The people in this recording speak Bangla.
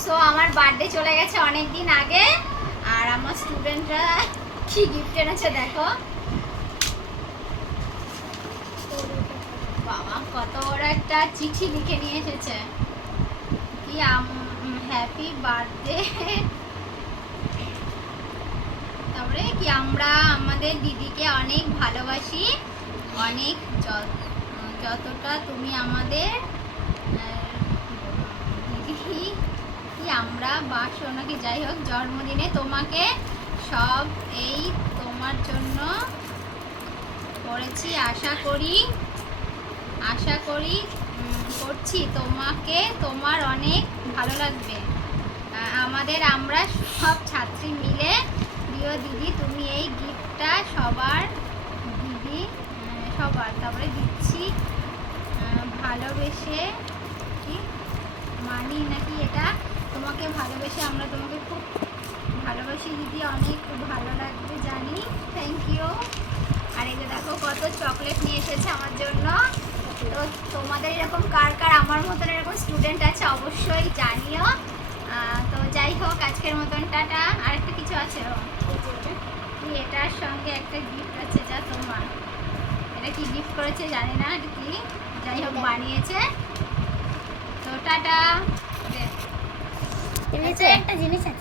সো আমার বার্থডে চলে গেছে অনেক দিন আগে, আর আমার স্টুডেন্টরা কি গিফট এনেছে দেখো। বাবা, কত বড় একটা চিঠি লিখে নিয়ে এসেছে। কি হ্যাপি বার্থডে তারপরে কি আমরা আমাদের দিদিকে অনেক ভালোবাসি, অনেক যত- যতটা তুমি আমাদের দিদি আমরা বাসো নাকি যাই হোক, জন্মদিনে তোমাকে সব এই তোমার জন্য করেছি, আশা করি আশা করি করছি। তোমাকে তোমার অনেক ভালো লাগবে। আমাদের আমরা সব ছাত্রী মিলে, প্রিয় দিদি, তুমি এই গিফটটা সবার আহ, সবার তারপরে দিচ্ছি ভালোবেসে কি? মানি নাকি এটা? তোমাকে ভালোবেসে আমরা তোমাকে খুব ভালোবাসি দিদি। অনেক ভালো লাগবে জানি। থ্যাংক ইউ আর এই যে দেখো কত চকলেট নিয়ে এসেছে আমার জন্য। তো তোমাদের এরকম কার কার আমার মতন এরকম স্টুডেন্ট আছে অবশ্যই জানিও। তো যাই হোক আজকের মতন টাটা। আর একটা কিছু আছে এটার সঙ্গে একটা গিফট আছে যা তোমার। কি গিফট করেছে জানি না এটা কি? যাই হোক বানিয়েছে। তো টাটা। একটা জিনিস আছে।